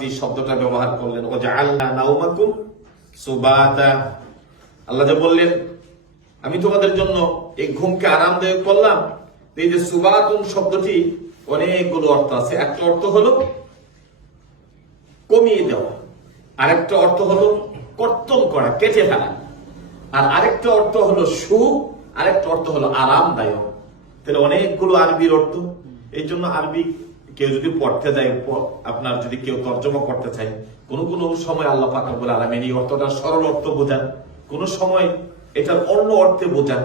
যে শব্দটা ব্যবহার করলেন। ও যে আল্লাহ নাউমাকুম সুবাতা। আল্লাহ যে বললেন, আমি তোমাদের জন্য এই ঘুমকে আরামদায়ক করলাম। এই যে সুবাতুন শব্দটি অনেকগুলো অর্থ আছে। একটা অর্থ হলো কমিয়ে দেওয়া। আরেকটা অর্থ হলো কর্তন করা, কেটে ফেলা। আর আরেকটা অর্থ হলো সুখ আরেকটা অর্থ হলো আরামদায়ক। তাহলে অনেকগুলো আরবির অর্থ। এই জন্য আরবি কেউ যদি পড়তে যায় আপনার যদি কেউ তর্জমা করতে চায়, কোন কোন সময় আল্লাহ পাক রব্বুল আলামিন এই অর্থটা সরল অর্থ বোঝান। কোন সময় এটার অন্য অর্থে বোঝান।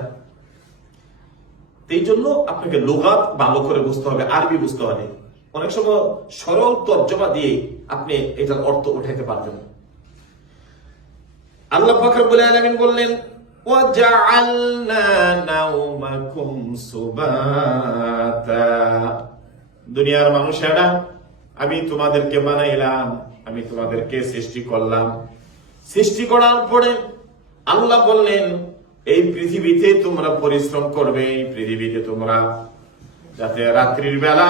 এই জন্য আপনাকে লোগাত ভালো করে বুঝতে হবে, আরবি বুঝতে হবে। অনেক সময় সরল তর্জমা দিয়ে আপনি এটার অর্থ উঠাইতে পারবেন আল্লাহ পাক রব্বুল আলামিন বললেন ওয়াজআলনা নাওমাকুম সুবাতা দুনিয়ার মানুষেরা, আমি তোমাদেরকে বানাইলাম আমি তোমাদেরকে সৃষ্টি করলাম। সৃষ্টি করার পরে আল্লাহ বললেন, এই পৃথিবীতে তোমরা পরিশ্রম করবে, এই পৃথিবীতে তোমরা যাতে রাত্রির বেলা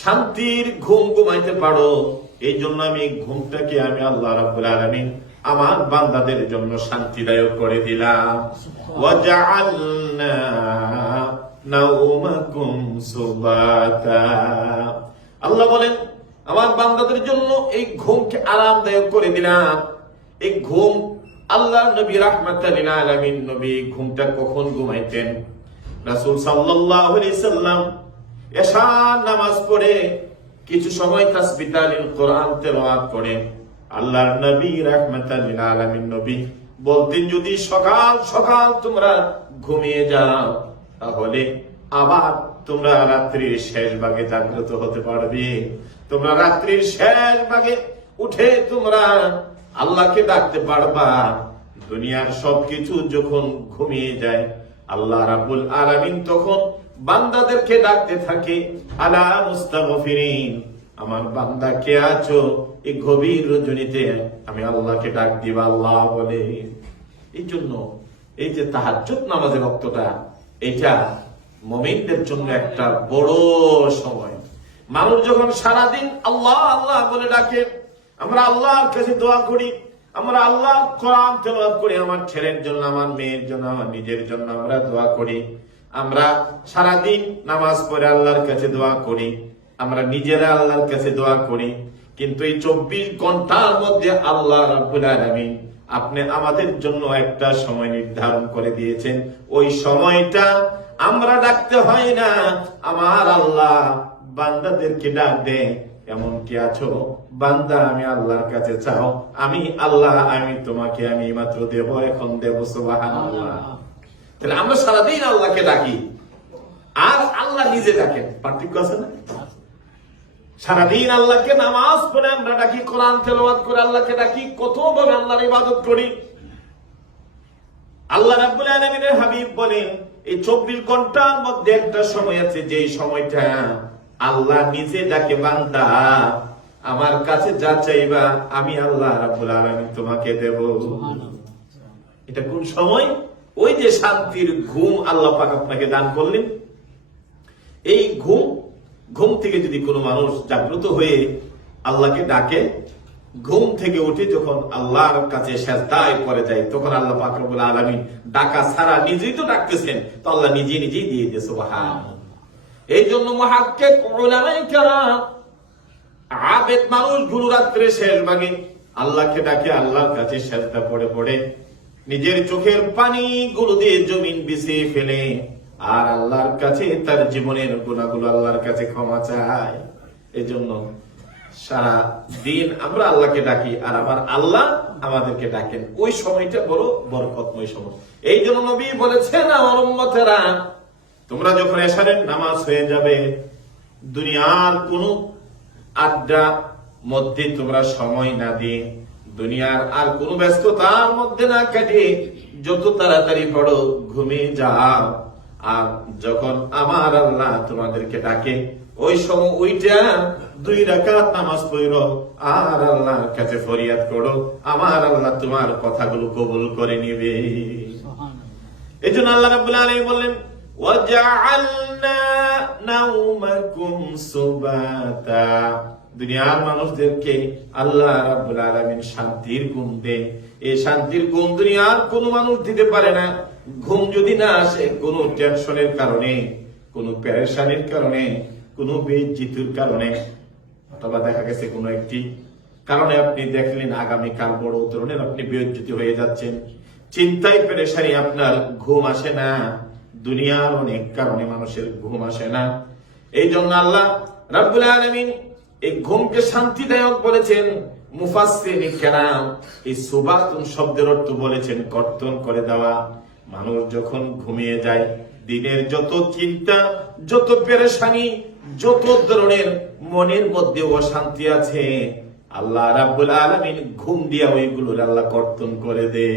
শান্তির ঘুম ঘুমাইতে পারো। এই জন্য আমি ঘুমটাকে আমি আল্লাহ রাব্বুল আলামিন আমার বান্দাদের জন্য শান্তিদায়ক করে দিলাম। আল্লাহ বলেন, আমার বান্দাদের জন্য এই ঘুমকে আরামদায়ক করে দিলাম। এই ঘুম আল্লাহ নবী আলামিন নবী ঘুমটা কখন ঘুমাইতেন? রাসূল সাল্লাম নামাজ পড়ে কিছু সময় তাসবিহ করে। আল্লাহর নবী নবী বলতেন, যদি সকাল সকাল তোমরা ঘুমিয়ে যাও তাহলে আবার তোমরা রাত্রির শেষ ভাগে জাগ্রত হতে পারবে। তোমরা রাত্রির শেষ ভাগে উঠে তোমরা আল্লাহকে ডাকতে পারবা। দুনিয়ার সবকিছু যখন ঘুমিয়ে যায়, আল্লাহ রাব্বুল আলামিন তখন বান্দাদেরকে ডাকতে থাকে, আলা মুস্তাগফিরিন, আমার বান্দা কে আছো? এই গভীর রজনীতে আমি আল্লাহকে ডাক দিবা। আল্লাহ বলে এই জন্য এই যে তাহাজ্জুদ নামাজের রক্তটা এটা মমিনদের জন্য একটা বড় সময়। মানুষ যখন সারাদিন আল্লাহ আল্লাহ বলে ডাকে, আমরা আল্লাহর কাছে দোয়া করি, আমরা আল্লাহ কোরআন তেলাওয়াত করি, আমার ছেলের জন্য, আমার মেয়ের জন্য, আমার নিজের জন্য আমরা দোয়া করি। আমরা সারাদিন নামাজ পড়ে আল্লাহর কাছে দোয়া করি, আমরা নিজেরা আল্লাহর কাছে দোয়া করি। কিন্তু এই চব্বিশ ঘণ্টার মধ্যে আল্লাহ আলামিন আপনি আমাদের জন্য একটা সময় নির্ধারণ করে দিয়েছেন। ওই সময়টা আমরা ডাকতে হয় না। আমার আল্লাহ বান্দাদেরকে ডাক দে এমন কি আছো? বান্দা, আমি আল্লাহর কাছে চাও। আমি আল্লাহ, আমি তোমাকে, আমি মাত্র দেব, এখন দেব, সুবহানাল্লাহ। তাহলে আমরা সারাদিন আল্লাহকে ডাকি, আর আল্লাহ নিজে ডাকেন। পার্থক্য আছে না? সারাদিন আল্লাহকে নামাজ পড়ে আমরা ডাকি কোরআন তেলাওয়াত করে আল্লাহকে ডাকি কত ভাবে আল্লাহর ইবাদত করি। আল্লাহ রাব্বুল আলামিনের হাবিব বলেন, এই 24 ঘণ্টার মধ্যে একটা সময় আছে যে সময়টা আল্লাহ নিজে ডাকে বান্দা, আমার কাছে যা চাইবা আমি আল্লাহ রাব্বুল আলামিন তোমাকে দেব। এটা কোন সময়? ওই যে শান্তির ঘুম আল্লাহ পাক আপনাকে দান করলেন। এই ঘুম ঘুম থেকে যদি কোনো মানুষ জাগ্রত হয়ে আল্লাহকে ডাকে, ঘুম থেকে উঠে যখন আল্লাহর কাছে সেজদায় পরে যায়, তখন আল্লাহ পাক আলামিন ডাকা ছাড়া নিজেই তো ডাকতেছেন। তো আল্লাহ নিজে নিজেই দিয়ে দিয়ে এই জন্য কেরাম, আবেদ মানুষ গুরু রাত্রে শেষ ভাগে আল্লাহকে ডাকে, আল্লাহর কাছে সেজদা পড়ে পড়ে নিজের চোখের পানি গুলো দিয়ে জমিন বিছিয়ে ফেলে। আর আল্লাহর কাছে তার জীবনের গুণাগুলো আল্লাহর কাছে ক্ষমা চায় এই জন্য সারা দিন আমরা আল্লাহকে ডাকি আর আমার আল্লাহ আমাদেরকে ডাকেন। ওই সময়টা বড় বরকতময় সময়। এই জন্য নবী বলেছেন, আমার তোমরা যখন এসারের নামাজ হয়ে যাবে, দুনিয়ার কোন আড্ডা মধ্যে তোমরা সময় না দিয়ে, দুনিয়ার আর কোন ব্যস্ততার মধ্যে না কাটিয়ে যত তাড়াতাড়ি পড়ো, ঘুমিয়ে যাও। আর যখন আমার আল্লাহ তোমাদেরকে ডাকে ওই সময় ওইটা দুই রাকাত নামাজ পড়ো আর আল্লাহর কাছে ফরিয়াদ করো আমার আল্লাহ তোমার কথাগুলো কবুল করে নিবে। এই জন্য আল্লাহ রাব্বুল আলামিন বললেন দুনিয়ার মানুষদেরকে আল্লাহ রাব্বুল আলামিন শান্তির ঘুম দেন। এই শান্তির ঘুম দুনিয়ার কোন মানুষ দিতে পারে না। ঘুম যদি না আসে, কোনো টেনশনের কারণে, কোনো প্যারেশানির কারণে, কোনো বেজিতুর কারণে, অথবা দেখা গেছে কোনো একটি কারণে আপনি দেখলেন আগামীকাল বড় ধরনের আপনি বিয়োজিত হয়ে যাচ্ছেন। চিন্তায় পেরেশানি আপনার ঘুম আসে না। দুনিয়ার অনেক কারণে মানুষের ঘুম আসে না। এই জন্য আল্লাহ রাব্বুল আলামিন এই ঘুমকে শান্তিদায়ক বলেছেন। মুফাসসিরিন কেরাম এই সুবাতুন শব্দের অর্থ বলেছেন কর্তন করে দেওয়া। মানুষ যখন ঘুমিয়ে যায়, দিনের যত চিন্তা, যত পেরেশানি, যত ধরনের মনের মধ্যে অশান্তি আছে, আল্লাহ রাব্বুল আলামিন ঘুম দিয়া ওইগুলোর আল্লাহ কর্তন করে দে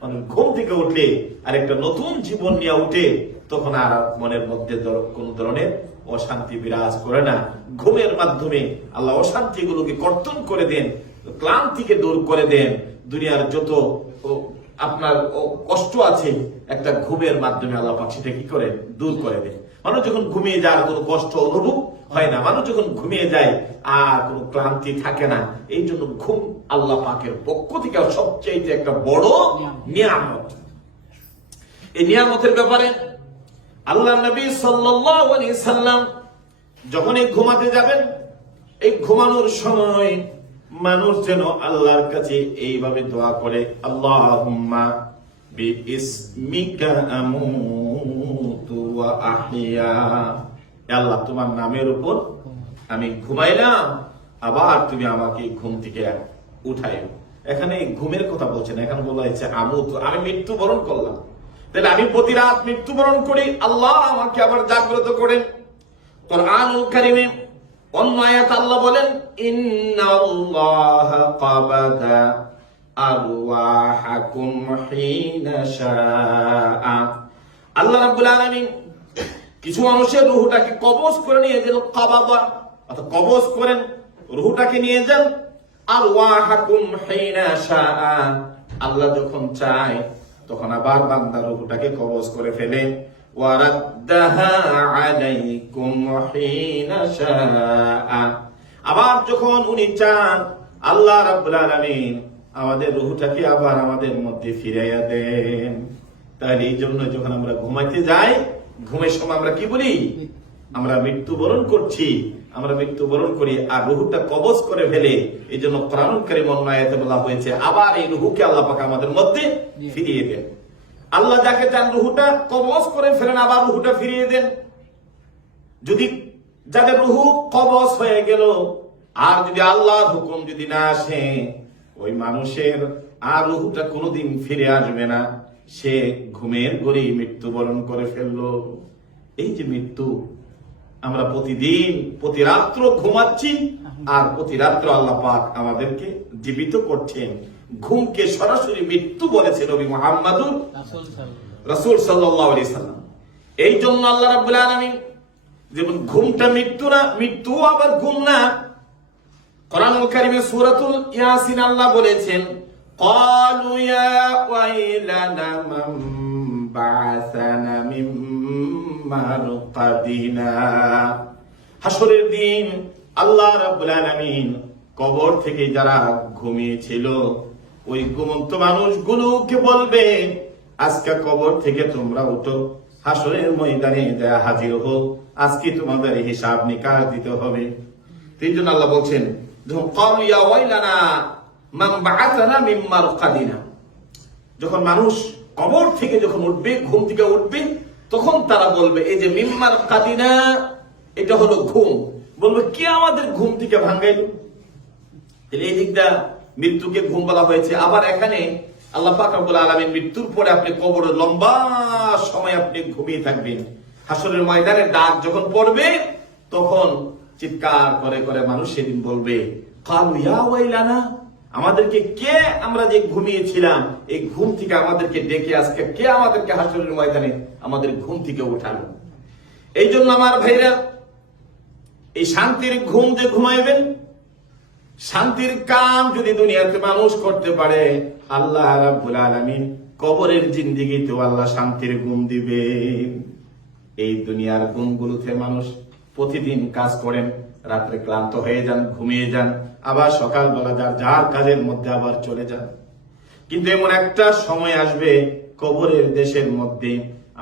মানে ঘুম থেকে উঠলে আর একটা নতুন জীবন নিয়ে উঠে, তখন আর মনের মধ্যে কোন ধরনের অশান্তি বিরাজ করে না। ঘুমের মাধ্যমে আল্লাহ অশান্তি গুলোকে কর্তন করে দেন, ক্লান্তিকে দূর করে দেন। দুনিয়ার যত আপনার কষ্ট আছে একটা ঘুমের মাধ্যমে আল্লাহ পাক সেটা কি করে? দূর করে দেয়। মানুষ যখন ঘুমিয়ে যায় কোনো কষ্ট অনুভব হয় না, মানুষ যখন ঘুমিয়ে যায় আর কোনো ক্লান্তি থাকে না, এই জন্য ঘুম আল্লাহ পাকের পক্ষ থেকে সবচেয়ে একটা বড় নিয়ামত। এই নিয়ামতের ব্যাপারে আল্লাহ নবী সাল্লাম যখন এই ঘুমাতে যাবেন, এই ঘুমানোর সময় মানুষ যেন আল্লাহর কাছে এইভাবে দোয়া করে আল্লাহ আল্লাহ, তোমার নামের উপর আমি ঘুমাইলাম, আবার তুমি আমাকে ঘুম থেকে উঠাইও। এখানে ঘুমের কথা বলছেন এখানে বলা হয়েছে আমুত। আমি মৃত্যুবরণ করলাম। তাহলে আমি প্রতি রাত মৃত্যুবরণ করি, আল্লাহ আমাকে আবার জাগ্রত করেন। কোরআনুল কারিমে অন্য আয়াত আল্লাহ বলেন ক্বাবাদা আরওয়াহাকুম আল্লাহ রাব্বুল আলামিন কিছু মানুষের রুহটাকে কবজ করে নিয়ে যান, কাবাদা, অর্থাৎ কবজ করেন, রুহটাকে নিয়ে যান আর ওয়াহাকুম আল্লাহ যখন চায়, তখন আবার বান্দা রুহটাকে কবজ করে ফেলে। আবার যখন উনি চান, আল্লাহ রাব্বুল আলামিন আমাদের রুহটাকে আবার আমাদের মধ্যে ফিরাইয়া দেন। তাহলে এই জন্য যখন আমরা ঘুমাইতে যাই, ঘুমের সময় আমরা কি বলি? আমরা মৃত্যুবরণ করছি। আমরা মৃত্যুবরণ করি আর রুহুটা কবজ করে ফেলে। এই জন্য প্রাণকারী মন্নায়তে বলা হয়েছে, আবার এই রুহুকে আল্লাহ পাক আমাদের মধ্যে ফিরিয়ে দেন। আল্লাহ যাকে চান রুহুটা কবজ করে ফেরেন, আবার রুহুটা ফিরিয়ে দেন। যদি যাদের রুহু কবজ হয়ে গেল, আর যদি আল্লাহর হুকুম যদি না আসে, ওই মানুষের আর রুহুটা কোনোদিন ফিরে আসবে না। সে ঘুমের ঘরেই মৃত্যুবরণ করে ফেলল। এই যে মৃত্যু আমরা প্রতিদিন, প্রতি রাত্র ঘুমাচ্ছি আর প্রতি রাত্র আল্লাহ পাক আমাদেরকে জীবিত করছেন। ঘুমকে সরাসরি মৃত্যু বলেছে নবী মোহাম্মদুর রাসূল সাল্লাল্লাহু রসুল সাল্লাহ আলি সাল্লাম। এই জন্য আল্লাহ রাব্বুল আলামিন যেমন ঘুমটা মৃত্যু না মৃত্যু আবার ঘুম না। কোরআনুল কারীমে সূরাতুল ইয়াসিন আল্লাহ বলেছেন বা'সানা মিন মারকাদিনা হাসরের দিন আল্লাহ রাব্বুল আলামিন কবর থেকে যারা ঘুমিয়েছিল, ওই ঘুমন্ত মানুষগুলোকে বলবে, আজকে কবর থেকে তোমরা উঠো হাসরের ময়দানে যা হাজির হো আজকে তোমাদের হিসাব নিকাশ দিতে হবে। তিন জন্য আল্লাহ বলছেন যখন মানুষ কবর থেকে যখন উঠবে, ঘুম থেকে উঠবে তখন তারা বলবে, এই যে মিম্মার কাদিনা এটা হলো ঘুম। বলবে, কে আমাদের ঘুম থেকে ভাঙ্গাইল? এই দিকটা মৃত্যুকে ঘুম বলা হয়েছে। আবার এখানে আল্লাহ পাক রব্বুল আলামিন মৃত্যুর পরে আপনি কবরে লম্বা সময় আপনি ঘুমিয়ে থাকবেন। হাসরের ময়দানে ডাক যখন পড়বে, তখন চিৎকার করে করে মানুষ সেদিন বলবে, কালু ইয়া ওয়াইলানা আমাদেরকে কে আমরা যে ঘুমিয়েছিলাম, এই ঘুম থেকে আমাদেরকে ডেকে আজকে কে আমাদেরকে হাসরের ময়দানে আমাদের ঘুম থেকে উঠালো? এই জন্য আমার ভাইরা, এই শান্তির ঘুম যে ঘুমাইবেন, শান্তির কাম যদি দুনিয়াতে মানুষ করতে পারে, আল্লাহ রাব্বুল আলামিন কবরের জিন্দিগিতেও আল্লাহ শান্তির ঘুম দিবে। এই দুনিয়ার ঘুমগুলোতে মানুষ প্রতিদিন কাজ করেন, রাত্রে ক্লান্ত হয়ে যান, ঘুমিয়ে যান আবার সকালবেলা যার যার কাজের মধ্যে আবার চলে যান কিন্তু এমন একটা সময় আসবে কবরের দেশের মধ্যে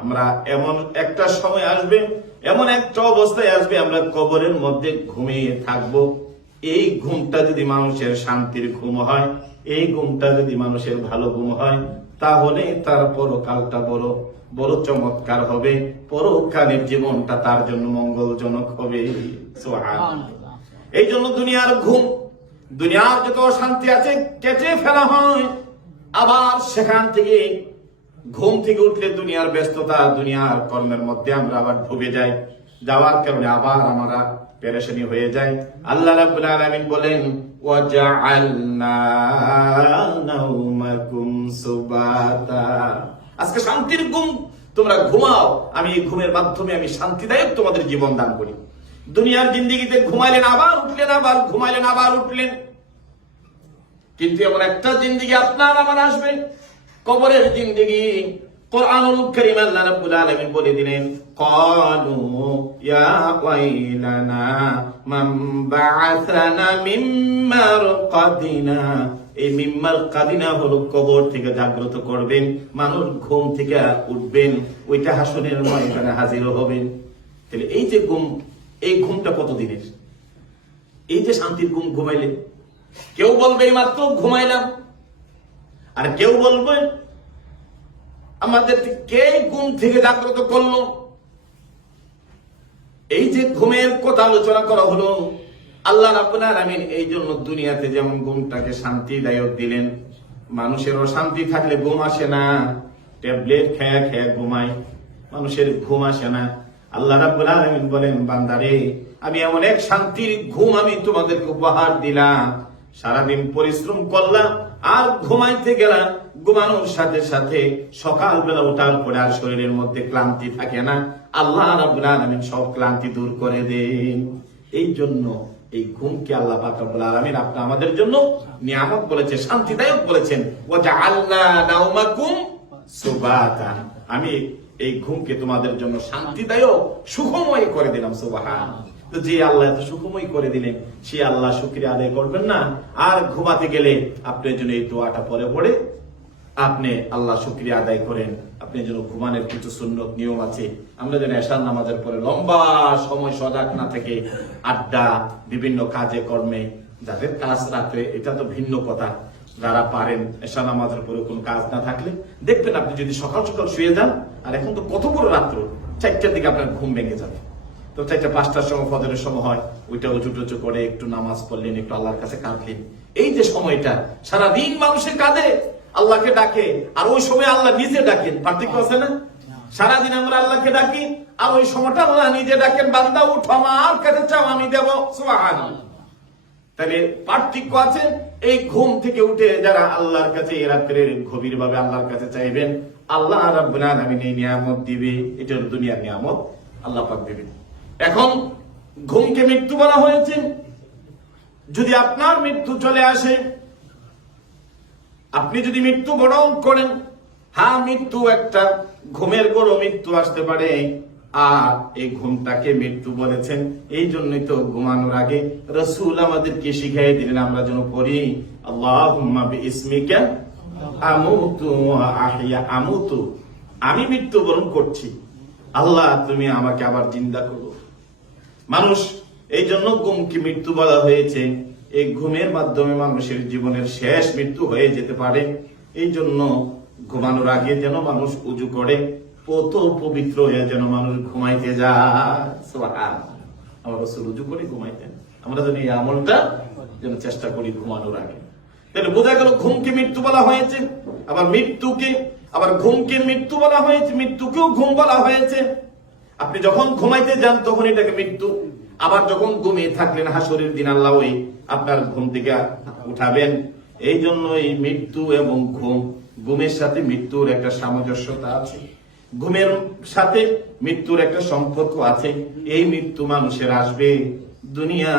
আমরা এমন একটা সময় আসবে এমন একটা অবস্থায় আসবে আমরা কবরের মধ্যে ঘুমিয়ে থাকব। এই ঘুমটা যদি মানুষের শান্তির ঘুম হয় এই ঘুমটা যদি মানুষের ভালো ঘুম হয় তাহলে তার পরকালটা বড় বড় চমৎকার হবে। পরকালের জীবনটা তার জন্য মঙ্গলজনক হবে। এই জন্য দুনিয়ার ঘুম দুনিয়ার যত শান্তি আছে, কেটে ফেলা হয়। আবার সেখান থেকে ঘুম থেকে উঠলে দুনিয়ার ব্যস্ততা, দুনিয়ার কর্মের মধ্যে আমরা আবার ডুবে যাই। যাওয়ার কারণে আবার আমরা পেরেশানি হয়ে যায় আল্লাহ রাব্বুল আলামিন বলেন আজকে শান্তির ঘুম, তোমরা ঘুমাও। আমি এই ঘুমের মাধ্যমে আমি শান্তিদায়ক তোমাদের জীবন দান করি। দুনিয়ার জিন্দিগিতে ঘুমাইলেন, আবার উঠলেন, আবার ঘুমাইলেন, আবার উঠলেন। কিন্তু এমন একটা জিন্দিগি আপনার, আমার আসবে। কবরের জিন্দিগি বলে দিলেন মিন মারকাদিনা এই মিম্মার কাদিনা হলো কবর থেকে জাগ্রত করবেন, মানুষ ঘুম থেকে উঠবেন, ওইটা হাসনের ময়দানে হাজির হবেন। তাহলে এই যে ঘুম এই ঘুমটা কতদিনের? এই যে শান্তির ঘুম ঘুমাইলে। কেউ বলবে এই মাত্র ঘুমাইলাম। আর কেউ বলবে, আমাদের কে ঘুম থেকে জাগ্রত করল? এই যে ঘুমের কথা আলোচনা করা হলো, আল্লাহ রাব্বুল আলামিন এই জন্য দুনিয়াতে যেমন ঘুমটাকে শান্তিদায়ক দিলেন, মানুষেরও শান্তি থাকলে ঘুম আসে না। ট্যাবলেট খেয়া খেয়া ঘুমায়, মানুষের ঘুম আসে না। আল্লাহ রাব্বুল আলামিন বলেন, বান্দারে, আমি এমন এক শান্তির ঘুম আমি তোমাদেরকে উপহার দিলাম। সারাদিন পরিশ্রম করলাম, আর ঘুমাইতে গেলাম। ঘুমানোর সাথে সাথে সকালবেলা ওঠার পরে আর শরীরের মধ্যে ক্লান্তি থাকে না। আল্লাহ রাব্বুল আলামিন সব ক্লান্তি দূর করে দেন। এই জন্য এই ঘুমকে আল্লাহ পাক রব্বুল আলামিন আপনি আমাদের জন্য নিয়ামত বলেছে শান্তিদায়ক বলেছেন। ওয়া জাআলনা নাওমাকুম আমি এই ঘুমকে তোমাদের জন্য শান্তিদায়ক, সুখময় করে দিলাম, সুবাহান। তো যে আল্লাহ এত সুখময় করে দিলেন, সে আল্লাহ শুক্রিয়া আদায় করবেন না। আর ঘুমাতে গেলে আপনার জন্য এই দোয়াটা পরে পড়ে, আপনি আল্লাহ শুক্রিয়া আদায় করেন। আপনি যেন ঘুমানোর কিছু সুন্নত নিয়ম আছে। আমরা যেন এশার নামাজের পরে লম্বা সময় সজাগ না থেকে আড্ডা, বিভিন্ন কাজে কর্মে যাদের কাজ রাত্রে এটা তো ভিন্ন কথা। যারা পারেন এশা নামাজের পরে কোনো কাজ না থাকলে, দেখবেন আপনি যদি সকাল সকাল শুয়ে যান, আর এখন তো কত বড় রাত্র, চারটার দিকে আপনার ঘুম ভেঙে যাবে। তো চারটা, পাঁচটার সময় ফজরের সময় হয়, ওইটা উঁচু টুচু করে একটু নামাজ পড়লেন, একটু আল্লাহর কাছে কাঁদলেন। এই যে সময়টা, সারাদিন মানুষের কাঁদে আল্লাহকে ডাকে, আর ওই সময় আল্লাহ নিজে ডাকেন, পার্থক্য আছে না? সারাদিন আমরা আল্লাহকে ডাকি, আর ওই সময়টা আল্লাহ নিজে ডাকেন, বান্দা, উঠো, আমার কাছে চাও, আমি দেব, সুবহানাল্লাহ। তাহলে পার্থক্য আছে এই ঘুম থেকে উঠে যারা আল্লাহর কাছে এ রাত্রের গভীর ভাবে আল্লাহর কাছে চাইবেন, আল্লাহ রাব্বুল আলামিন এই নিয়ামত দিবে। এটা হলো দুনিয়ার নিয়ামত। আল্লাহ পাক দিবেন। এখন ঘুমকে মৃত্যু বলা হয়েছে। যদি আপনার মৃত্যু চলে আসে, আপনি যদি মৃত্যু বরণ করেন হ্যাঁ মৃত্যু একটা, ঘুমের গড় মৃত্যু আসতে পারে। আর এই ঘুমটাকে মৃত্যু বলেছেন। এই জন্যই তো ঘুমানোর আগে রসুল আমাদেরকে শিখাই দিলেন, আমরা যেন পড়ি আল্লাহ ইসমিকা আমুতু আমুতু। আমি মৃত্যুবরণ করছি। আল্লাহ, তুমি আমাকে আবার জিন্দা করো। মানুষ, এই জন্য ঘুমকে মৃত্যু বলা হয়েছে। এই ঘুমের মাধ্যমে মানুষের জীবনের শেষ মৃত্যু হয়ে যেতে পারে। এই জন্য ঘুমানোর আগে যেন মানুষ উজু করে পত পবিত্র হয়ে যেন মানুষ ঘুমাইতে যায়। আমরা রসুল উজু করে ঘুমাইতেন। আমরা যেন এই আমলটা যেন চেষ্টা করি ঘুমানোর আগে। তাহলে বোঝা গেল ঘুমকে মৃত্যু বলা হয়েছে, আবার মৃত্যুকে, আবার ঘুমকে মৃত্যু বলা হয়েছে, মৃত্যুকেও ঘুম বলা হয়েছে। আপনি যখন ঘুমাইতে যান, তখন এটাকে মৃত্যু। আবার যখন ঘুমিয়ে থাকলেন হাসরের দিন, আল্লাহ ওই আপনার ঘুম থেকে উঠাবেন। এই জন্য এই মৃত্যু এবং ঘুম, ঘুমের সাথে মৃত্যুর একটা সামঞ্জস্যতা আছে। ঘুমের সাথে মৃত্যুর একটা সম্পর্ক আছে। এই মৃত্যু মানুষের আসবে দুনিয়া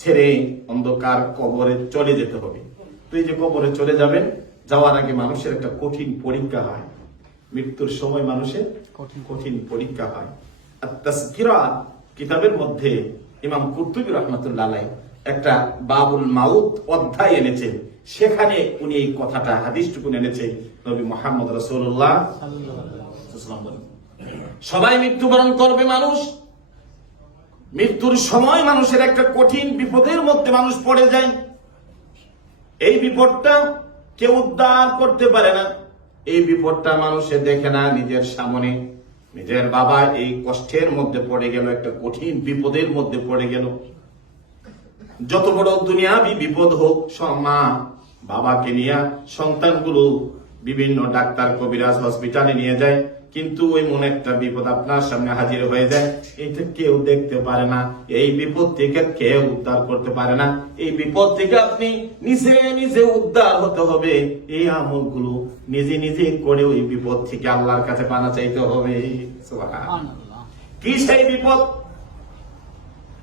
ছেড়ে অন্ধকার কবরে চলে যেতে হবে। তো এই যে কবরে চলে যাবেন যাওয়ার আগে মানুষের একটা কঠিন পরীক্ষা হয়। মৃত্যুর সময় মানুষের কঠিন। কঠিন পরীক্ষা হয়। আর তাসকিরা কিতাবের মধ্যে ইমাম কুর্তুবী রহমতুল্লাহ একটা বাবুল মাউত অধ্যায় এনেছেন সেখানে উনি এই কথাটা হাদিসটুকু এনেছে। নবী মোহাম্মদ রসুল্লাহ সবাই মৃত্যুবরণ করবে মানুষ। মৃত্যুর সময় মানুষের একটা কঠিন বিপদের মধ্যে মানুষ পড়ে যায়। এই বিপদটা কেউ উদ্ধার করতে পারে না। এই বিপদটা মানুষে দেখে না, নিজের সামনে। নিজের বাবা এই কষ্টের মধ্যে পড়ে গেল, একটা কঠিন বিপদের মধ্যে পড়ে গেল। যত বড় দুনিয়াবি বিপদ হোক মা বাবাকে নিয়ে সন্তানগুলো বিভিন্ন ডাক্তার কবিরাজ হসপিটালে নিয়ে যায়। কিন্তু ওই মনে একটা বিপদ আপনার সামনে হাজির হয়ে যায়। এটা কেউ দেখতে পারে না। এই বিপদ থেকে কেউ উদ্ধার করতে পারে না। এই বিপদ থেকে আপনি নিজে নিজে উদ্ধার হতে হবে। এই আমলগুলো নিজে নিজে করে ওই বিপদ থেকে আল্লাহর কাছে পানা চাইতে হবে। কি সেই বিপদ?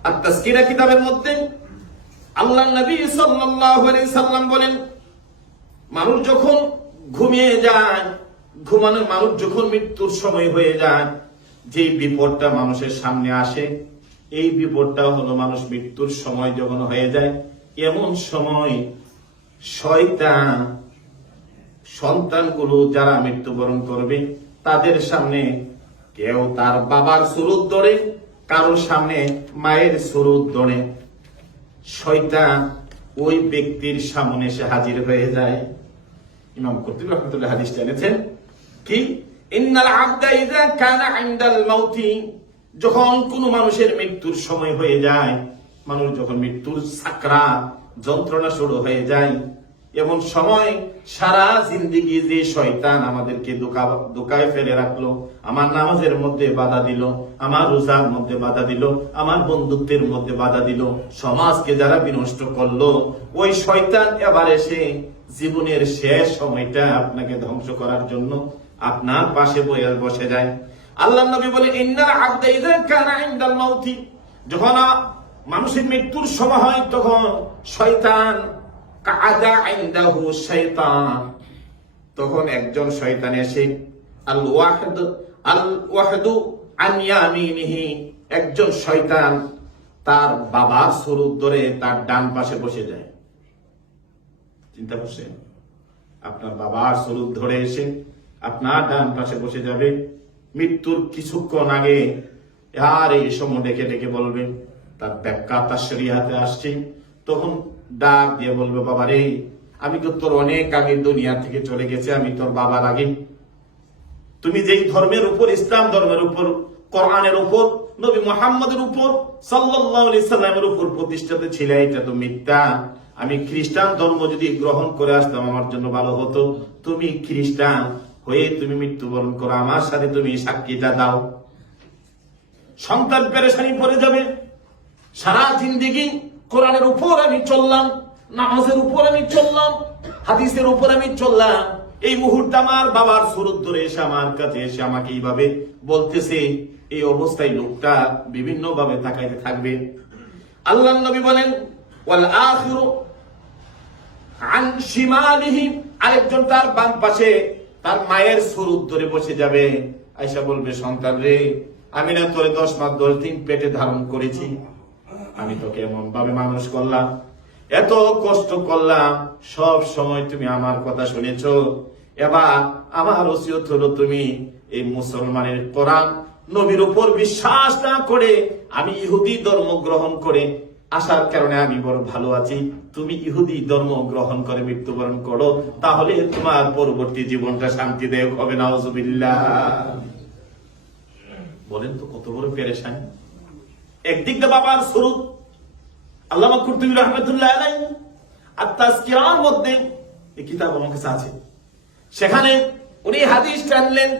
আর তাস্কিরা কিতাবের মধ্যে আল্লাহ নবী সাল্লাল্লাহু আলাইহি সাল্লাম বলেন মানুষ যখন ঘুমিয়ে যায় ঘুমানোর মানুষ যখন মৃত্যুর সময় হয়ে যায় যে বিপদটা মানুষের সামনে আসে, এই বিপদটা হলো মানুষ মৃত্যুর সময় যখন হয়ে যায়, এমন সময় শয়তান, সন্তানগুলো যারা মৃত্যুবরণ করবে, তাদের সামনে কেউ তার বাবার সুরুত ধরে, কারোর সামনে মায়ের সুরুত ধরে। শয়তান ওই ব্যক্তির সামনে এসে হাজির হয়ে যায়। ইমাম কর্তৃক রহমতুল্লাহ হাদিস এনেছেন কি? যখন কোন মানুষের মৃত্যুর সময় হয়ে যায়, মানুষ যখন মৃত্যুর সাকরাত, যন্ত্রণা শুরু হয়ে যায়, এমন সময় সারা জিন্দিগি যে শয়তান আমাদেরকে দোকায় ফেলে রাখল, আমার নামাজের মধ্যে বাধা দিল, আমার রোজার মধ্যে বাধা দিল, আমার বন্ধুত্বের মধ্যে বাধা দিল, সমাজকে যারা বিনষ্ট করল, ওই শয়তান এবার এসে জীবনের শেষ সময়টা আপনাকে ধ্বংস করার জন্য আপনার পাশে বয়ে বসে যায়। আল্লাহ নবী বলে ইযা কানা ইনদাল মাউতি। যখন মানুষের মৃত্যুর সময় হয়, তখন শয়তান কাদা ইনদাহু শাইতান তখন একজন শয়তান এসে, আল ওয়াহদ, আল ওয়াহদু আন ইয়ামিনিহি। একজন শয়তান তার বাবার স্বরূপ ধরে তার ডান পাশে বসে যায়। চিন্তা করছেন? আপনার বাবার স্বরূপ ধরে এসে আপনার ডান পাশে বসে যাবে। মৃত্যুর কিছুক্ষণ আগে আর এই সময় ডেকে ডেকে বলবে, তার ব্যাখ্যা তার শরিয়াতে আসছে। তখন ডাক দিয়ে বলবে, বাবা রে, আমি তো তোর অনেক আগে দুনিয়া থেকে চলে গেছে, আমি তোর বাবার আগে। তুমি যেই ধর্মের উপর, ইসলাম ধর্মের উপর, কোরআনের উপর, নবী মোহাম্মদের উপর সাল্লামের উপর প্রতিষ্ঠিত ছিলে, এটা তো মিথ্যা। আমি খ্রিস্টান ধর্ম যদি গ্রহণ করে আসতাম, আমার জন্য ভালো হতো। তুমি খ্রিস্টান হয়ে তুমি মৃত্যুবরণ করো, আমার সাথে তুমি সাক্ষীটা দাও। সন্তান পেরেশানি পড়ে যাবে। সারা জিন্দিগি কোরআনের উপর আমি চললাম, নামাজের উপর আমি চললাম, হাদিসের উপর আমি চললাম। এই মুহূর্তে আমার বাবার সুরত ধরে এসে আমার কাছে এসে আমাকে এইভাবে বলতেছে, এই অবস্থায় লোকটা বিভিন্ন ভাবে তাকাইতে থাকবে। আল্লাহ নবী বলেন, ওয়াল আখিরু আন শিমালিহি। আরেকজন তার বাম পাশে তার মায়ের সুরুত ধরে বসে যাবে। আয়সা বলবে, সন্তান রে, আমি না তোরে দশ মাস দশ দিন পেটে ধারণ করেছি। আমি তোকে এমন ভাবে মানুষ করলাম, এত কষ্ট করলাম, সব সময় তুমি আমার কথা শুনেছ। এবার আমার ওসিয়ত হলো তুমি এই মুসলমানের কোরআন নবীর উপর বিশ্বাস না করে, আমি ইহুদি ধর্ম গ্রহণ করে আসার কারণে আমি বড় ভালো আছি। তুমি ইহুদি ধর্ম গ্রহণ করে মৃত্যুবরণ করো, তাহলে তোমার পরবর্তী জীবনটা শান্তিদায়ক হবে না বলেন তো, কত বড় পেরেশান। একদিক দিয়ে বাবার স্বরূপ আল্লামা কুর্তুবী রহমতুল্লাহ আলাই আর তাজকিরার মধ্যে এই কিতাব আমার কাছে আছে। সেখানে উনি হাদিস টানলেন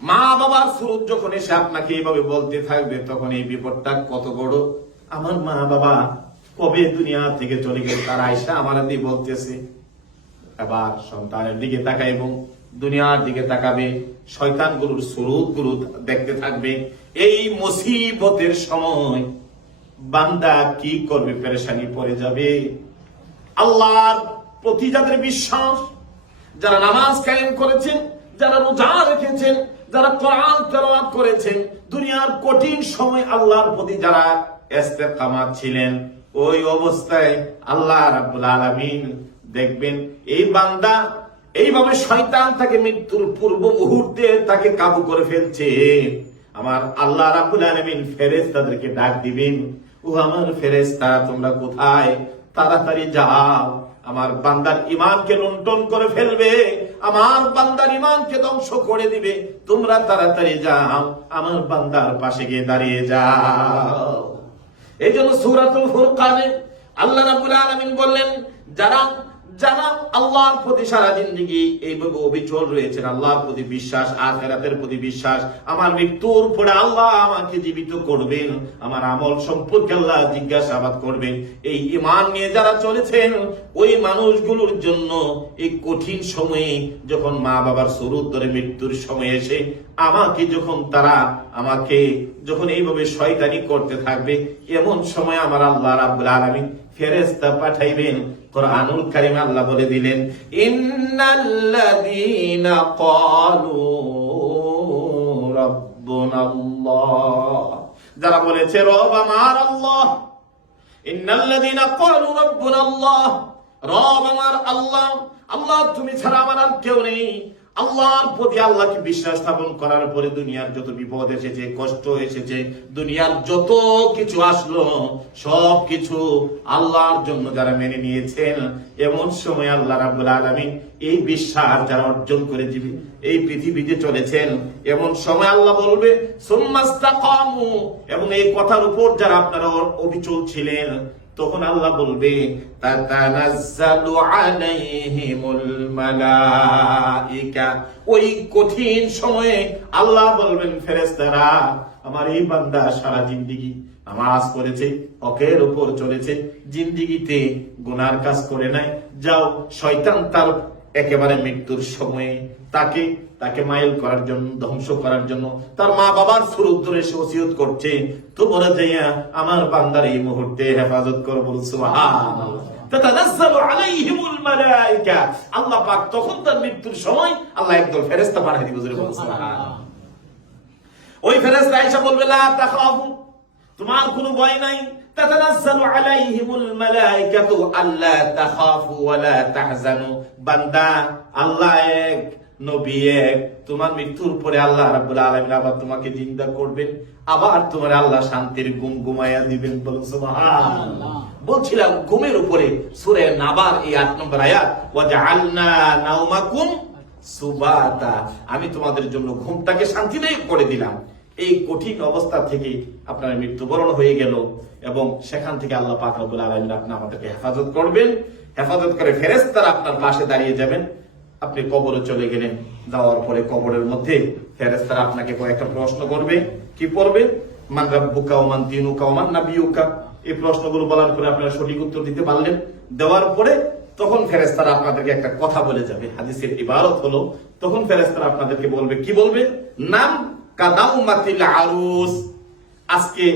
মা বাবার স্বরূপ যখন এসে আপনাকে এইভাবে বলতে থাকবে, তখন এই বিপদটা কত বড়? আমার মা বাবা কবে দুনিয়া থেকে চলে গেল, তার আয়সা আমার দিয়ে বলতেছে, এবার সন্তানের দিকে তাকায় এবং দুনিয়ার দিকে তাকাবে শয়তান গুরুর স্বরূপ গুরু দেখতে থাকবে। এই মুসিবতের সময় বান্দা কি করবে? পেরেশানি পড়ে যাবে। আল্লাহর প্রতি যাদের বিশ্বাস, যারা নামাজ কায়েম করেছেন, যারা রোজা রেখেছেন, যারা কোরআন তেলাওয়াত করেছেন, দুনিয়ার কঠিন সময় আল্লাহর প্রতি যারা ইস্তেকামাত ছিলেন। ওই অবস্থায় আল্লাহ রাব্বুল আলামিন দেখবেন, এই বান্দা এইভাবে শয়তান তাকে মৃত্যুর পূর্ব মুহূর্তে তাকে কাবু করে ফেলছে। আমার আল্লাহ রাব্বুল আলামিন ফেরেশতাদেরকে ডাক দিবেন ও আমার ফেরেশতা, তোমরা কোথায়? তাড়াতাড়ি যাও। আমার বান্দার ইমানকে লুণ্ঠন করে ফেলবে। আমার বান্দার ইমানকে ধ্বংস করে দিবে। তোমরা তাড়াতাড়ি যাও। আমার বান্দার পাশে গিয়ে দাঁড়িয়ে যাও। এই জন্য সুরাতুল ফুরকানে আল্লাহ রাবুল আলমিন বললেন যারা যারা আল্লাহর প্রতি সারা এইভাবে অবিচল রয়েছেন, আল্লাহর প্রতি বিশ্বাস, আখেরাতের প্রতি বিশ্বাস, আমার মৃত্যুর পরে আল্লাহ আমাকে জীবিত করবেন, আমার আমল সম্পর্কে আল্লাহ জিজ্ঞাসাবাদ করবেন। এই ইমান নিয়ে যারা চলেছেন, ওই মানুষগুলোর জন্য এই কঠিন সময়ে যখন মা বাবার সুরুত ধরে মৃত্যুর সময় এসে, আমাকে যখন তারা আমাকে যখন এইভাবে শয়তানি করতে থাকবে, এমন সময় আমার আল্লাহ রাব্বুল আলামিন ফেরেশতা পাঠাইবেন, কোরআনুল কারিম আল্লাহ বলে দিলেন, ইন্নাল্লাযীনা ক্বালু রাব্বুনাল্লাহ। যারা বলেছে, রব আমার আল্লাহ। ইন্নাল্লাযীনা ক্বালু রাব্বুনাল্লাহ। রব আমার আল্লাহ। আল্লাহ, তুমি ছাড়া আমার আর কেউ নেই। আল্লাহর প্রতি আল্লাহকে বিশ্বাস স্থাপন করার পরে দুনিয়ার যত বিপদ এসেছে, কষ্ট এসেছে, দুনিয়ার যত কিছু আসলো সব কিছু আল্লাহর জন্য যারা মেনে নিয়েছেন, এমন সময় আল্লাহ রাব্বুল আলামিন এই বিশ্বাস যারা অর্জন করে জীবী এই পৃথিবীতে চলেছেন, এমন সময় আল্লাহ বলবে, সুম্মাস্তাকামু এবং এই কথার উপর যারা আপনারা অবিচল ছিলেন তখন আল্লাহ বলবে ওই কঠিন সময়ে আল্লাহ বলবেন, ফেরেশতারা, আমার এই বান্দা সারা জিন্দেগি নামাজ পড়েছে, হকের উপর চলেছে, জিন্দিগিতে গুনার কাজ করে নাই। যাও, শয়তান তার একেবারে মৃত্যুর সময়ে তাকে তাকে মাইল করার জন্য, ধ্বংস করার জন্য, তার মা বাবার সুরত ধরে সে ওসিয়ত করছে, তো বলে যাইয়া আমার বান্দার এই মুহূর্তে হেফাজত কর বল সুবহানাল্লাহ। তাতানাজ্জালু আলাইহিমুল মালাইকা। আল্লাহ পাক তখন তার মৃত্যুর সময় আল্লাহ একদল জোরে ওই ফেরেশতা আয়েশা বলবে, লা তাখাফু, তোমার কোনো ভয় নাই। তাহজানু। বান্দা, আল্লাহ এক নবী এক, তোমার মৃত্যুর পরে আল্লাহ রাব্বুল আলামিন আবার তোমাকে জিন্দা করবেন, আবার তোমার আল্লাহ শান্তির ঘুম ঘুমাইয়া দিবেন বলছিলাম, ঘুমের উপরে সূরা নাবার এই 8 নম্বর আয়াত ওয়া জাআলনা নাওমাকুম সুবাতা। আমি তোমাদের জন্য ঘুমটাকে শান্তিদায়ক করে দিলাম। এই কঠিন অবস্থা থেকে আপনার মৃত্যুবরণ হয়ে গেল এবং সেখান থেকে আল্লাহ পাক রব্বুল আলামিন আপনি আমাদেরকে হেফাজত করবেন। হেফাজত করে ফেরেশতারা আপনার পাশে দাঁড়িয়ে যাবেন। আপনি কবরে চলে গেলেন, যাওয়ার পরে কবরের মধ্যে ফেরেশতারা আপনাকে কয়েকটা প্রশ্ন করবে। কি পড়বে? মান এই প্রশ্নগুলো বলার পরে আপনারা সঠিক উত্তর দিতে পারলেন। দেওয়ার পরে তখন ফেরেশতারা আপনাদেরকে একটা কথা বলে যাবে। হাদিসের ইবারত হলো, তখন ফেরেশতারা আপনাদেরকে বলবে, কি বলবে? নাম কাদাউমাতিল আরুস। আজকে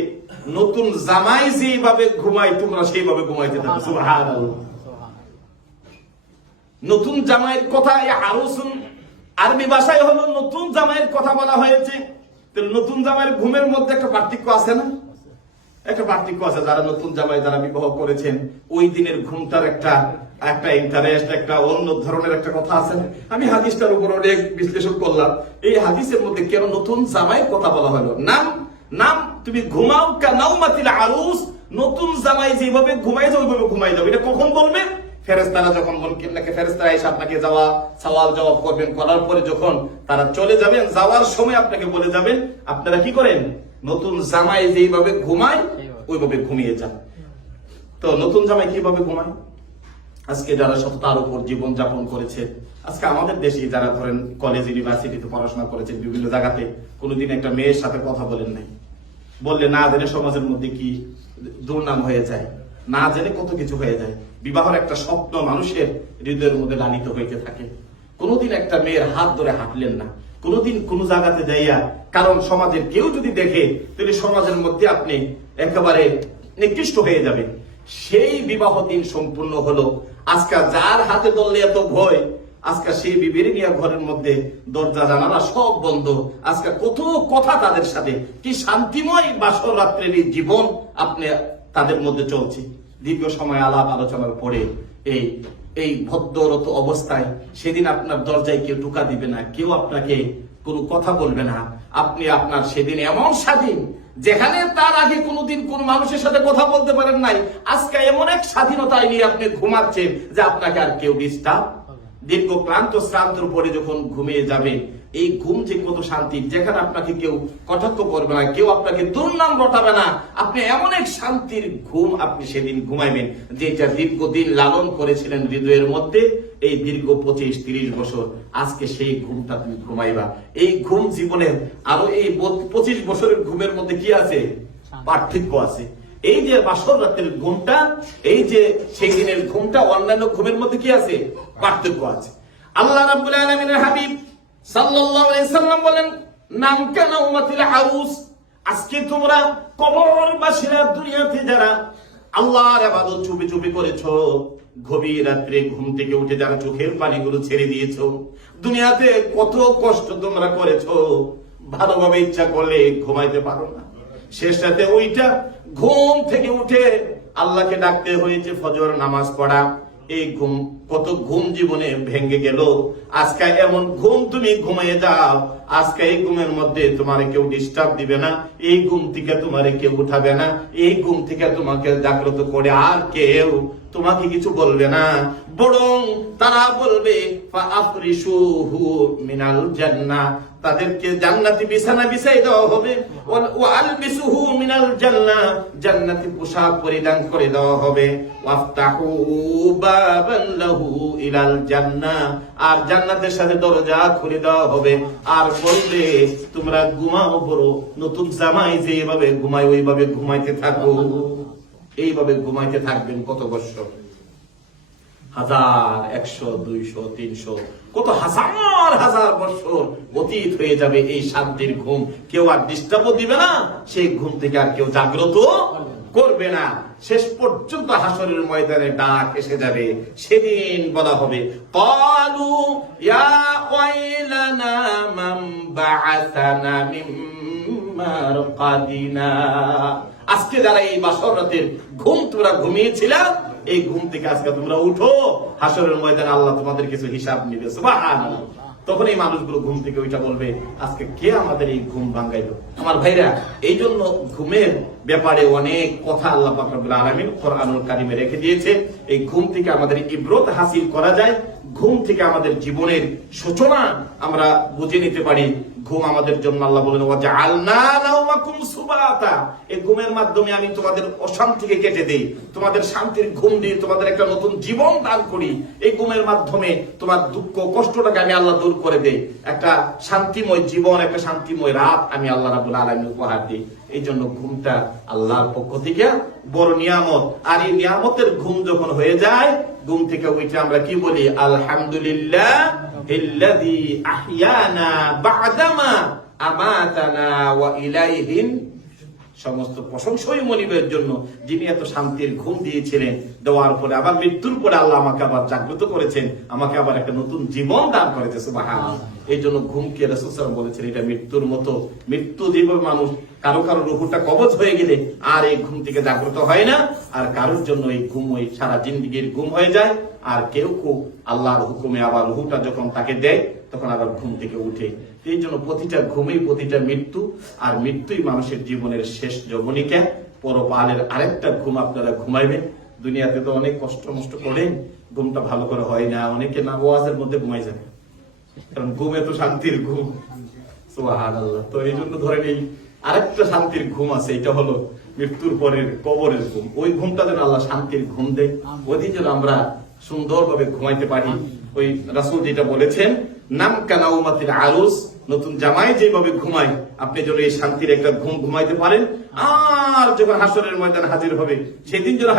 নতুন জামাই যেভাবে ঘুমাই তোমরা সেইভাবে ঘুমাইতে থাকো। নতুন জামাইয়ের কথা আরুসুন আরবি ভাষায় হলো নতুন জামাইয়ের কথা বলা হয়েছে। নতুন জামাইয়ের ঘুমের মধ্যে একটা পার্থক্য আছে না? একটা পার্থক্য আছে, যারা নতুন জামাই যারা বিবাহ করেছেন, ওই দিনের ঘুমটার একটা একটা ইন্টারেস্ট একটা অন্য ধরনের একটা কথা আছে আমি হাদিসটার উপর অনেক বিশ্লেষণ করলাম। এই হাদিসের মধ্যে কেন নতুন জামাই কথা বলা হলো? নাম নাম, তুমি ঘুমাও কানাও মাতিল আরুস? নতুন জামাই যেভাবে ঘুমাই যাও ওইভাবে ঘুমাই যাও এটা কখন বলবে? ফেরেস্তারা যখন বলবেন নাকি ফেরেস্তারা এসে আপনাকে যাওয়া সওয়াল জবাব করবেন করার পরে যখন তারা চলে যাবেন যাওয়ার সময় আপনাকে বলে যাবেন আপনারা কি করেন? নতুন জামাই যেইভাবে ঘুমায় ওইভাবে ঘুমিয়ে যান। তো নতুন জামাই কীভাবে ঘুমায়? আজকে যারা সপ্তাহের উপর জীবন যাপন করেছে আজকে আমাদের দেশে যারা ধরেন কলেজ ইউনিভার্সিটিতে পড়াশোনা করেছে বিভিন্ন জায়গাতে কোনোদিন একটা মেয়ের সাথে কথা বলেন নাই। বললে না জেনে সমাজের মধ্যে কি দুর্নাম হয়ে যায় না জেনে কত কিছু হয়ে যায়। বিবাহের একটা স্বপ্ন মানুষের হৃদয়ের মধ্যে লালিত হইতে থাকে। কোনোদিন একটা মেয়ের হাত ধরে হাঁটলেন না। কোনোদিন কোন জায়গাতে যাইয়া কারণ সমাজের কেউ যদি দেখে, তাহলে সমাজের মধ্যে আপনি একেবারে নিকৃষ্ট হয়ে যাবেন। সেই বিবাহ দিন সম্পূর্ণ হলো আজকে যার হাতে ধরলে এত ভয়, আজকে সেই বিবির নিয়ে ঘরের মধ্যে দরজা, জানালা সব বন্ধ। আজকে কত কথা তাদের সাথে, কি শান্তিময় বাসর রাত্রের জীবন আপনি তাদের মধ্যে চলছে। দীর্ঘ সময় আলাপ আলোচনার পরে এই এই ভদ্ররত অবস্থায় সেদিন আপনার দরজায় কেউ টুকা দিবে না, কেউ আপনাকে কোনো কথা বলবে না। আপনি আপনার সেদিন এমন স্বাধীন, যেখানে তার আগে কোনোদিন কোন মানুষের সাথে কথা বলতে পারেন নাই, আজকে এমন এক স্বাধীনতায় নিয়ে আপনি ঘুমাচ্ছেন যে আপনাকে আর কেউ ডিস্টার্ব দীর্ঘ ক্লান্ত শ্রান্তর পরে যখন ঘুমিয়ে যাবে এই ঘুম যে কত শান্তি যেখানে আপনাকে কেউ কটাক্ষ করবে না কেউ আপনাকে দুর্নাম রটাবে না আপনি এমন এক শান্তির ঘুম আপনি সেদিন ঘুমাইবেন যেটা দীর্ঘদিন লালন করেছিলেন হৃদয়ের মধ্যে এই দীর্ঘ পঁচিশ তিরিশ বছর। আজকে সেই ঘুমটা তুমি ঘুমাইবা। এই ঘুম জীবনের আরও এই পঁচিশ বছরের ঘুমের মধ্যে কি আছে? পার্থক্য আছে। এই যে বাসর রাতের ঘুমটা, এই যে সেই দিনের ঘুমটা, অন্যান্য ঘুমের মধ্যে কি আছে? পার্থক্য আছে। আল্লাহ রাব্বুল আলামিনের হাবিব সাল্লাল্লাহু আলাইহি সাল্লাম বলেন, নাম কেন উম্মাতিল আরুস আজকে তোমরা কবরবাসীরা দুনিয়াতে যারা আল্লাহর ইবাদত চুপি চুপি করেছ, গভীর রাত্রে ঘুম থেকে উঠে যারা চোখের পানিগুলো ছেড়ে দিয়েছ, দুনিয়াতে কত কষ্ট তোমরা করেছ, ভালোভাবে ইচ্ছা করলে ঘুমাইতে পারো না। শেষ রাতে ওইটা ঘুম থেকে উঠে আল্লাহকে ডাকতে হয়েছে ফজর নামাজ পড়া। এই ঘুম, কত ঘুম জীবনে ভেঙে গেল। আজকে এমন ঘুম তুমি ঘুমিয়ে যাও আজকে এই ঘুমের মধ্যে তোমার কেউ ডিস্টার্ব দিবে না। এই ঘুম থেকে তোমার কেউ উঠাবে না। এই ঘুম থেকে তোমাকে জাগ্রত করে আর কেউ তোমাকে কিছু বলবে না। বরং তারা বলবে মিনাল জান্নাহ। তাদেরকে জান্নাতি বিছানা বিছাই দেওয়া হবে। ও আলবিসুহু মিনাল জান্নাহ জান্নাতি পোশাক পরিধান করে দেওয়া হবে। ওয়াফতাহু বাবান লাহু ইলাল জান্নাহ আর জান্নাতের সাথে দরজা খুলে দেওয়া হবে। আর বলবে, তোমরা ঘুমাও বড়, নতুন জামাই যেভাবে ঘুমায়, ওইভাবে ঘুমাইতে থাকো। এইভাবে ঘুমাইতে থাকবেন কত বছর? হাজার, একশো, দুইশো, তিনশো, কত হাজার হাজার বছর অতীত হয়ে যাবে এই শান্তির ঘুম। কেউ আর দিবে না, সেই ঘুম থেকে আর কেউ জাগ্রত করবে না। শেষ পর্যন্ত হাসরের ময়দানে ডাক এসে যাবে। সেদিন বলা হবে, কালু ইয়া ওয়াইলানা মান বাআসানা আজকে যারা এই বাসর রাতের ঘুম তোমরা ঘুমিয়েছিলা এই ঘুম থেকে আজকে তোমরা উঠো হাসরের ময়দানে আল্লাহ তোমাদের কিছু হিসাব নিবে তখন এই মানুষগুলো ঘুম থেকে ওইটা বলবে, আজকে কে আমাদের এই ঘুম ভাঙ্গাইলো আমার ভাইরা এই জন্য ঘুমের ব্যাপারে অনেক কথা আল্লাহ পাক রব্বুল আলামিন কোরআনুল কারিমে রেখে দিয়েছে। এই ঘুম থেকে আমাদের ইব্রত হাসিল করা যায়, ঘুম থেকে আমাদের জীবনের সূচনা আমরা বুঝে নিতে পারি। ঘুম আমাদের জন্য আল্লাহ বলেন, ওয়াজআলনা নাওমাকুম সুবাতা। এই ঘুমের মাধ্যমে আমি তোমাদের অশান্তিকে কেটে দেই, তোমাদের শান্তির ঘুম দিয়ে তোমাদের একটা নতুন জীবন দান করি। এই ঘুমের মাধ্যমে তোমার দুঃখ, কষ্টটাকে আমি আল্লাহ দূর করে দেই। একটা শান্তিময় জীবন, একটা শান্তিময় রাত আমি আল্লাহ রাব্বুল আলামিন উপহার দিই। এই জন্য ঘুমটা আল্লাহর পক্ষ থেকে বড় নিয়ামত। আর এই নিয়ামতের ঘুম যখন হয়ে যায়, ঘুম থেকে উঠে আমরা কি বলি? আলহামদুলিল্লাহ ইল্লাযী আহইয়ানা বা'দামা আমাতানা ওয়া ইলাইহিন সমস্ত প্রশংসই মনিবের জন্য যিনি এত শান্তির ঘুম দিয়েছিলেন, দেওয়ার পরে আবার মৃত্যুর পরে আল্লাহ আমাকে আবার জাগ্রত করেছেন, আমাকে আবার একটা নতুন জীবন দান করেছে সুবাহান এই জন্য ঘুমকে রসুল বলেছেন, এটা মৃত্যুর মতো, মৃত্যু যেভাবে মানুষ, কারও কারও রুহুটা কবজ হয়ে গেলে আর এই ঘুম থেকে জাগ্রত হয় না, আর কারোর জন্য এই ঘুম ওই সারা জিন্দিগির ঘুম হয়ে যায়। আর কেউ কেউ আল্লাহর হুকুমে আবার রুহুটা যখন তাকে দেয়, তখন আবার ঘুম থেকে উঠে। এই জন্য প্রতিটা ঘুমেই প্রতিটা মৃত্যু, আর মৃত্যুই মানুষের জীবনের শেষ যবনিকা। পরপালের আরেকটা ঘুম আপনারা ঘুমাইবেন। দুনিয়াতে তো অনেক কষ্ট মষ্ট করেন, ঘুমটা ভালো করে হয় না, অনেকে না ওয়াজের মধ্যে ঘুমাই যাবে কারণ ঘুম তো শান্তির ঘুম। তো এই জন্য ধরেন এই আরেকটা শান্তির ঘুম আছে, এটা হলো মৃত্যুর পরের কবরের ঘুম। ওই ঘুমটা যেন আল্লাহ শান্তির ঘুম দেয়। ওই দিন যেন আমরা সুন্দরভাবে ঘুমাইতে পারি। ওই রাসুল যেটা বলেছেন, নাম কানাউমাতিল আলোস নতুন জামাই যেভাবে ঘুমায়, আপনি যেন এই শান্তির একটা ঘুম ঘুমাইতে পারেন। আর যখন হাসরের ময়দান হাজির হবে, সেদিন যেন